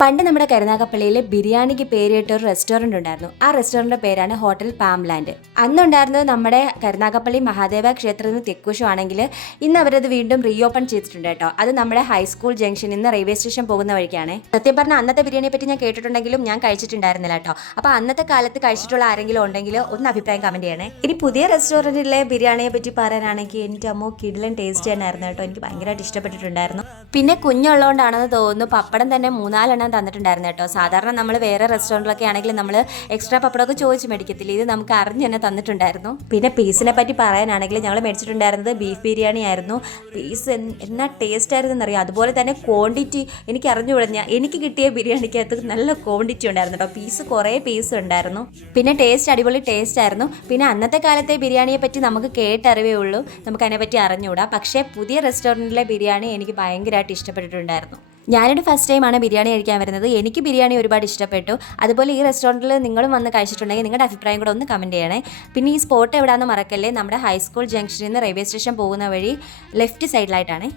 പണ്ട് നമ്മുടെ കരുനാഗപ്പള്ളിയിൽ ബിരിയാണിക്ക് പേരിട്ട ഒരു റെസ്റ്റോറൻറ്റ് ഉണ്ടായിരുന്നു. ആ റെസ്റ്റോറൻറ്റിൻ്റെ പേരാണ് ഹോട്ടൽ പാംലാൻഡ്. അന്നുണ്ടായിരുന്നത് നമ്മുടെ കരുനാഗപ്പള്ളി മഹാദേവ ക്ഷേത്രത്തിന് തെക്കുവശം ആണെങ്കിൽ ഇന്ന് അവരത് വീണ്ടും റീഓപ്പൺ ചെയ്തിട്ടുണ്ട് കേട്ടോ. അത് നമ്മുടെ ഹൈസ്കൂൾ ജംഗ്ഷനിൽ നിന്ന് റെയിൽവേ സ്റ്റേഷൻ പോകുന്ന വഴിക്കാണ്. സത്യം പറഞ്ഞാൽ അന്നത്തെ ബിരിയാണിയെ പറ്റി ഞാൻ കേട്ടിട്ടുണ്ടെങ്കിലും ഞാൻ കഴിച്ചിട്ടുണ്ടായിരുന്നില്ല കേട്ടോ. അപ്പോൾ അന്നത്തെ കാലത്ത് കഴിച്ചിട്ടുള്ള ആരെങ്കിലും ഉണ്ടെങ്കിൽ ഒന്ന് അഭിപ്രായം കമൻറ്റ് ചെയ്യണേ. ഇനി പുതിയ റെസ്റ്റോറൻറ്റിലെ ബിരിയാണിയെ പറ്റി പറയാനാണെങ്കിൽ എൻ്റെ അമ്മോ കിടിലൻ ടേസ്റ്റ് തന്നെയായിരുന്നു കേട്ടോ. എനിക്ക് ഭയങ്കരമായിട്ട് ഇഷ്ടപ്പെട്ടിട്ടുണ്ടായിരുന്നു. പിന്നെ കുഞ്ഞുള്ളതുകൊണ്ടാണെന്ന് തോന്നുന്നു പപ്പടം തന്നെ 3-4 തന്നിട്ടുണ്ടായിരുന്നു കേട്ടോ. സാധാരണ നമ്മൾ വേറെ റെസ്റ്റോറൻറ്റിലൊക്കെ ആണെങ്കിൽ നമ്മൾ എക്സ്ട്രാ പപ്പടമൊക്കെ ചോദിച്ച് മേടിക്കത്തില്ല. ഇത് നമുക്ക് അറിഞ്ഞ് തന്നെ തന്നിട്ടുണ്ടായിരുന്നു. പിന്നെ പീസിനെ പറ്റി പറയാനാണെങ്കിൽ ഞങ്ങൾ മേടിച്ചിട്ടുണ്ടായിരുന്നത് ബീഫ് ബിരിയാണി ആയിരുന്നു. പീസ് എന്നാ ടേസ്റ്റ് ആയിരുന്നു എന്നറിയാം. അതുപോലെ തന്നെ ക്വാണ്ടിറ്റി എനിക്ക് അറിഞ്ഞുകൂടഞ്ഞ എനിക്ക് കിട്ടിയ ബിരിയാണിക്കകത്ത് നല്ല ക്വാണ്ടിറ്റി ഉണ്ടായിരുന്നു കേട്ടോ. കുറേ പീസ് ഉണ്ടായിരുന്നു. പിന്നെ ടേസ്റ്റ് അടിപൊളി ടേസ്റ്റ് ആയിരുന്നു. പിന്നെ അന്നത്തെ കാലത്തെ ബിരിയാണിയെ പറ്റി നമുക്ക് കേട്ടറിവേ ഉള്ളൂ, നമുക്ക് അതിനെപ്പറ്റി അറിഞ്ഞുകൂടാ. പക്ഷേ പുതിയ റെസ്റ്റോറൻറ്റിലെ ബിരിയാണി എനിക്ക് ഭയങ്കരമായിട്ട് ഇഷ്ടപ്പെട്ടിട്ടുണ്ടായിരുന്നു. ഞാനൊരു ഫസ്റ്റ് ടൈമാണ് ബിരിയാണി കഴിക്കാൻ വരുന്നത്. എനിക്ക് ബിരിയാണി ഒരുപാട് ഇഷ്ടപ്പെട്ടു. അതുപോലെ ഈ റെസ്റ്റോറൻറ്റിൽ നിങ്ങളും വന്ന് കഴിച്ചിട്ടുണ്ടെങ്കിൽ നിങ്ങളുടെ അഭിപ്രായം കൂടെ ഒന്ന് കമൻറ്റ് ചെയ്യണേ. പിന്നെ ഈ സ്പോട്ട് എവിടെയാണെന്ന് മറക്കല്ലേ, നമ്മുടെ ഹൈസ്കൂൾ ജംഗ്ഷനിൽ നിന്ന് റെയിൽവേ സ്റ്റേഷൻ പോകുന്ന വഴി ലെഫ്റ്റ് സൈഡിലായിട്ടാണ്.